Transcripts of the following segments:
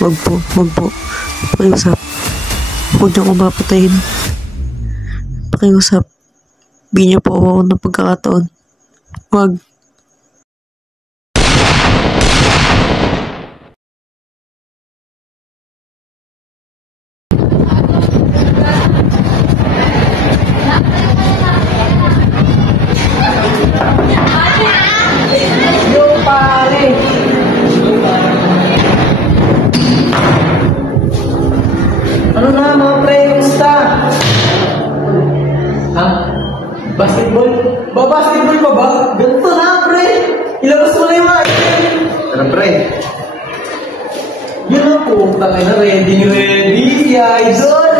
Wag po, wag po. Pakiusap. Huwag niyo akong papatayin. Pakiusap. Bigyan niyo po ako ng pagkakataon. Wag. Ano na mga pre, kumusta? Ha? Basketball? Basketball pa ba? Ganito na pre! Ilabas mo na yung item! Ano pre? Yun na po, tangay na ready si Idol!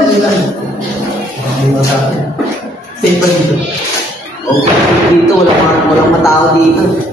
Safe ba dito? Okay, dito walang matao dito.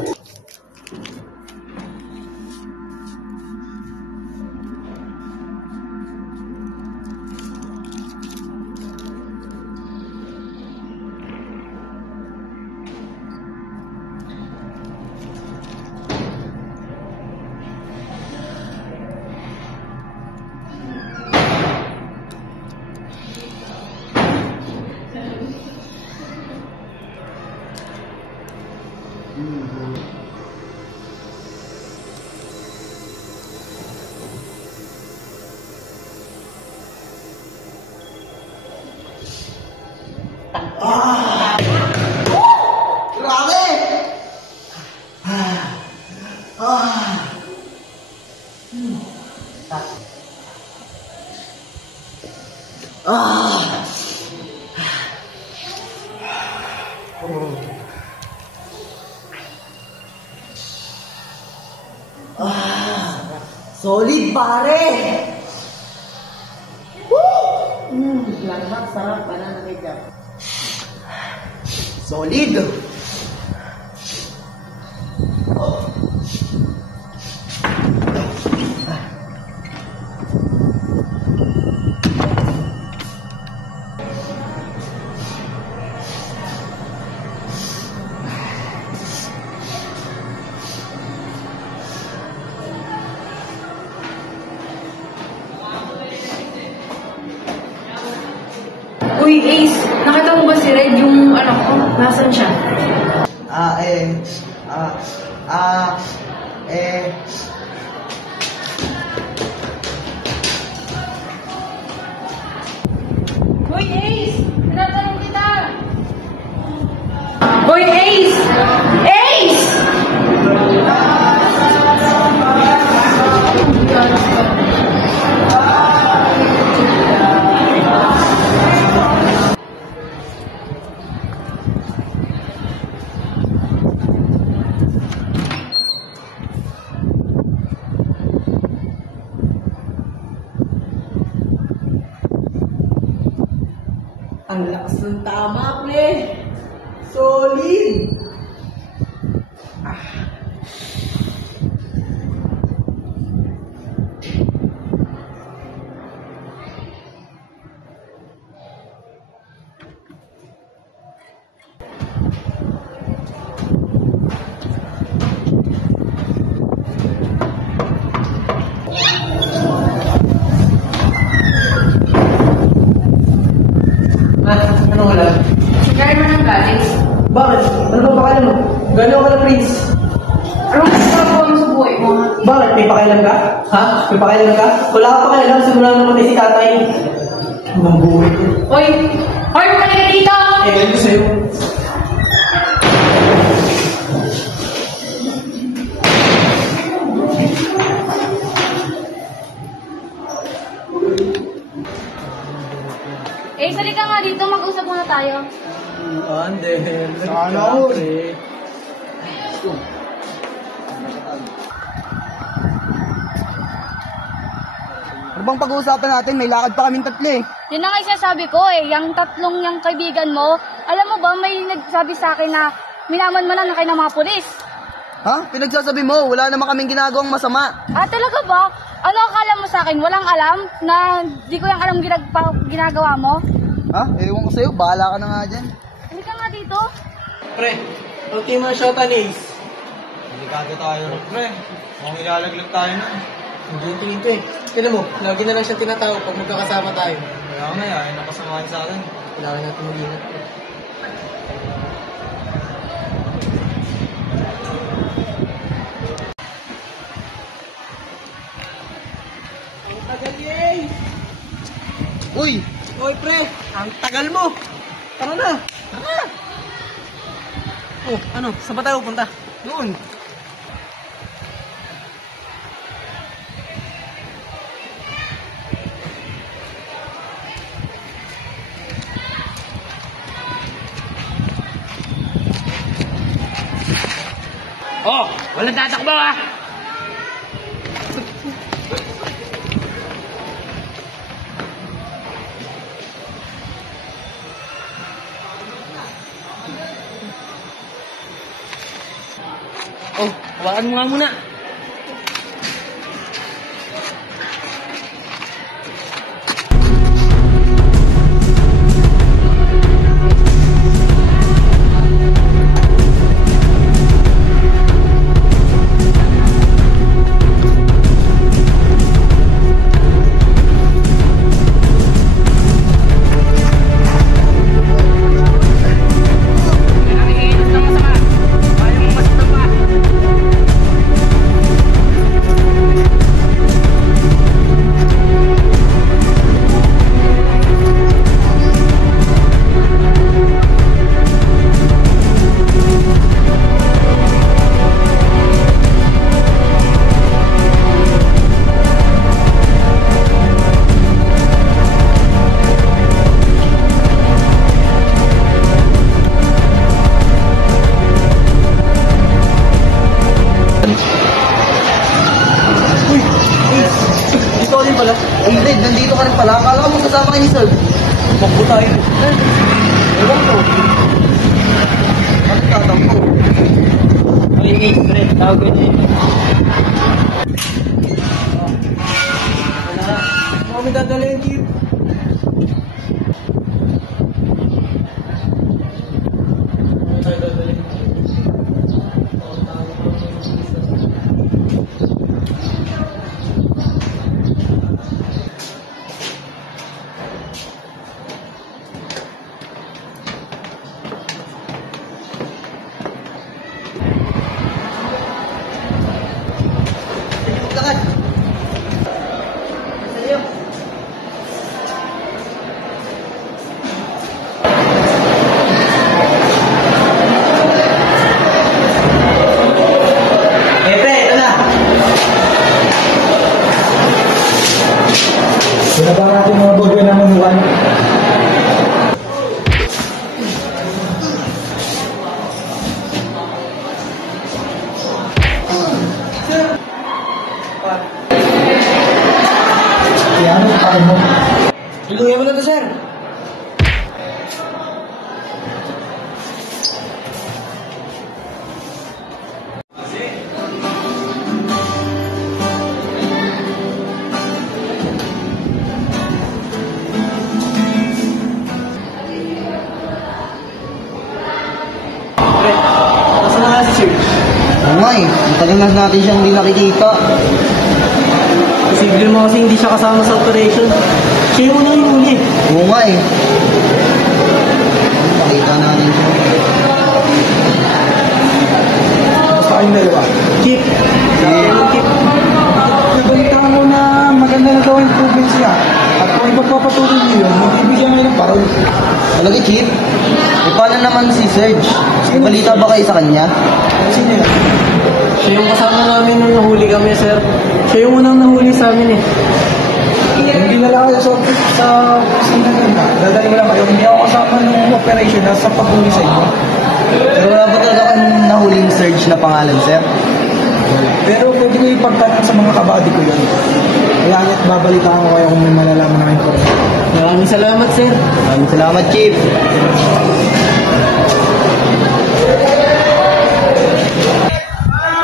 Solid pare! Langmak, sarap, banana ketchup. Solid! Uy, Ace, nakita mo ba si Red, yung anak ko? Nasaan siya? Uy, Ace! Tinatanong kita! Uy, Ace! Ace! Ang lakas ng tama, pre! Solid! Ano wala? Sigay mo ng galing. Bakit? Ano ba pakailan mo? Gano'n ka na, Prince? Anong ginagawa mo sa buhay mo? Bakit? May pakailan ka? Ha? May pakailan ka? Wala ka pakailan, simula na namatay si tatay. Ang buhay ko. Uy! Hoy, bumalik ka dito! Ano sa'yo? Eh, salika nga dito, mag-usap muna tayo. Ande, Sana all. Ano bang pag-uusapan natin? May lakad pa kaming tatlo eh. Yun na nga yung sinasabi ko eh, yung tatlong yung kaibigan mo, alam mo ba, may nagsabi sa akin na minaman mo na kayo ng mga pulis. Ha? Pinagsasabi mo, wala naman kaming ginagawang masama. Ah, talaga ba? Ano akala mo sa akin? Walang alam na di ko yung alam ginagawa mo? Ha? Ewan ko sa'yo, bahala ka na nga dyan. Halika nga dito. Pre, okay mo na shota ni Ace. Delikado tayo, pre. Mukhang ilalaglag tayo na. Hindi yung tingin ko eh. Tignan mo, lagi na lang siyang tinatawag pag magkakasama tayo. Kaya nga, ayaw na kasamahan sa akin. Kailangan natin mag-ingat. Ang tagal yay! Uy! Hoy pre, ang tagal mo! Tara na! Tara! Oh, ano? Saan ba tayo punta? Doon! Oh, walang tatakbo ah! Oh, hawakan mo nga muna. Ikaw din pala? Ay, Red, nandito ka rin pala. Akala ko magkasama kayo ni Sir. Makbo tayo. Ewan ko. Ano tatampo? Ay, pre, tawag niya yun. Kami dadalhin, Chief. Lakad! Pre, ito na. Sinaba natin mga bodo na manuwan. Yan ang pakay mo. Iluya mo na to, sir. Pre, nasa na nga si sir? Oo nga eh. Matagal na natin siyang hindi nakikita. Posible mo kasi hindi siya kasama sa operation. Siya yung unang huli. Oo nga eh. Nakita natin siya. Basta kayong dalawa. Chief. Chief. Nabalita mo na maganda na daw ang improvement siya. At kung ipagpapatuloy niyo yun, magbibigyan ngayon ng parol. Talaga, Chief? E paano naman si Serge? May balita ba kayo sa kanya? Sino yun? Siya yung kasama namin nung nahuli kami, sir. Siya yung unang nahuli sa amin eh. Hindi na lang kayo sa sinaganda. Dadali ko lang kayo. Hindi ako kasama ng operation na sa paghuli sa inyo. Pero wala ba talaga kang nahuling Serge na pangalan, sir? Pero pwede ko ipagtanong sa mga kabady ko yun. Kaya nga't babalitaan ko kayo kung may malalaman na kayo. Maraming salamat, sir. Maraming salamat, Chief.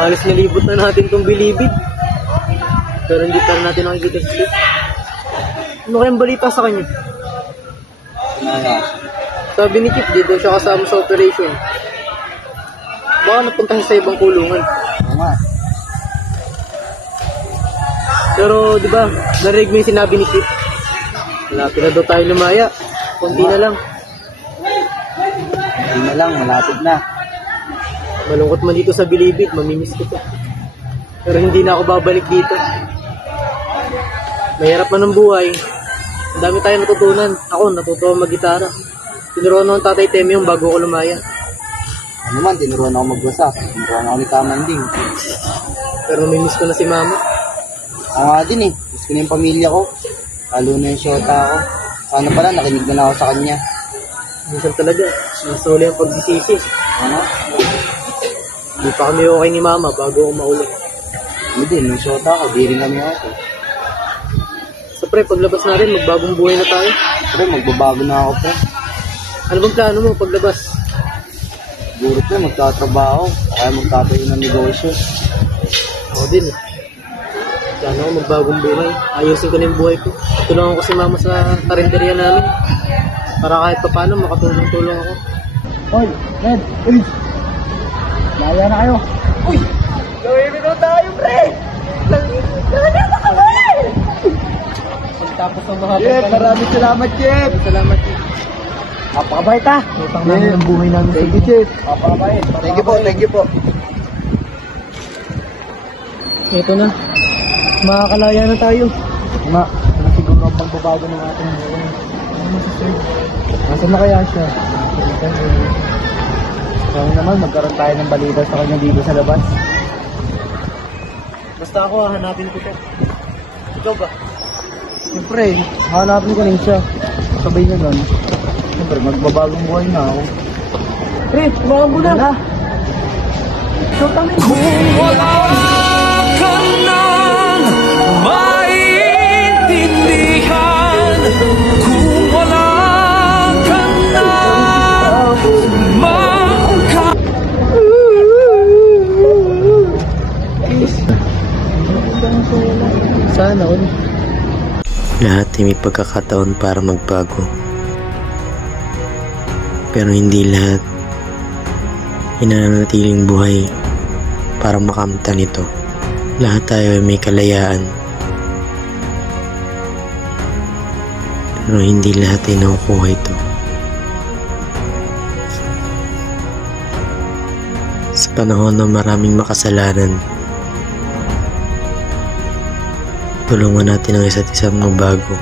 Alis na libot na natin tong bilibid. Pero hindi pa rin natin nakikita si Chief. Ano kayang balita sa kanya? Sabi ni Chief, di daw siya kasama sa operation. Baka napunta siya sa ibang kulungan. Oo nga. Pero Pero, di ba, narinig mo yung sinabi ni Kip? Malapit na daw tayo lumaya. Kunti na lang. Hindi na lang, malapit na. Malungkot man dito sa Bilibid, mamimiss ko to. Pero hindi na ako babalik dito. Mahirap man ang buhay. Ang dami tayong natutunan. Ako, natutuwa mag-gitara. Tinuruan ako ng Tatay Temi yung bago ko lumaya. Ano man, tinuruan ako magbasa. Tinuruan ako ni Kamanding. Pero mamimiss ko na si Mama. Ako nga din eh. Gusto ko na yung pamilya ko. Lalo na yung syota ako. Sana pala, nakinig na lang ako sa kanya. Minsan talaga, nasuli ang pagsisisi. Ano? Hindi pa kami okay ni Mama bago ako mauli. Hindi din, nung syota ako, di rin kami ako. So pre, paglabas na rin, magbagong buhay na tayo. Pero magbabago na ako, pre. Ano bang plano mo paglabas? Siguro, pre, magtatrabaho. Kaya magtatayo ng negosyo. Ako din eh. Plano ako magbagong buhay. Ayusin ko na yung buhay ko. Tulungan ko si Mama sa karinderya namin. Para kahit pa paano makatulong-tulong ako. Hoy, Ned! Uy! Laya na kayo! Uy! Gawin na tayo, pre! Laya na kami! Pagtapos ng mga Jeff, maraming salamat, Jeff! Salamat eh. Napakabait, ha? Utang namin ang buhay namin sa Thank you, Jeff. Napakabait. Thank you po, thank you po. Ito na. Makakalaya na tayo. Ma, ano siguro ang pagbabago ng ating buhay? Nasaan na kaya siya? Kaya naman, magkaroon tayo ng balita sa kanya dito sa labas. Basta ako, hanapin ko to. Ikaw ba? Siyempre, hanapin ko rin siya. Sabay niya nun. Siyempre, magbabagong buhay na ako. Pre, tumakan mo na. Kung wala ka nang maintindihan, kung wala ka nang Sana all. Lahat ay may pagkakataon para magbago. Pero hindi lahat hinanatiling buhay para makamtan ito. Lahat tayo ay may kalayaan. Pero hindi lahat ay nakukuha ito. Sa panahon na maraming makasalanan, tulungan natin ang isa't isang magbago.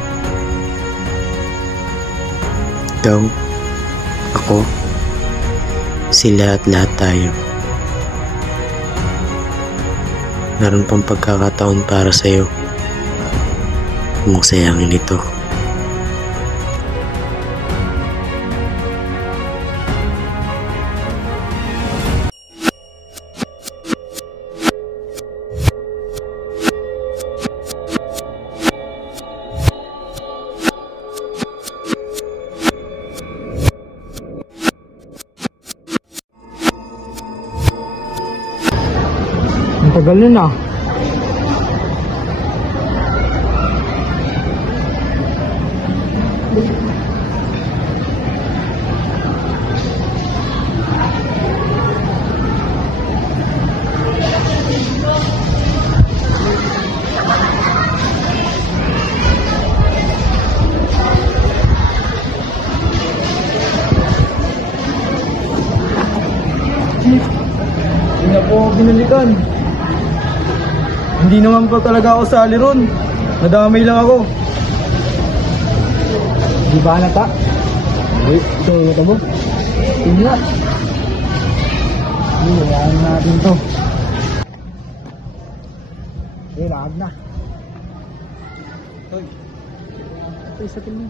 Ikaw, ako, sila at lahat tayo. Meron pang pagkakataon para sa'yo. Huwag mong sayangin ito. Ang tagal nun ah. Hindi na po ako binalikan. Hindi naman po talaga ako sali ron. Nadamay lang ako. Di ba halata? Hindi, ito yung mata mo. Hindi na. Hindi, hayaan natin to. Eh, lakad na. Hoy, Ito isa mo.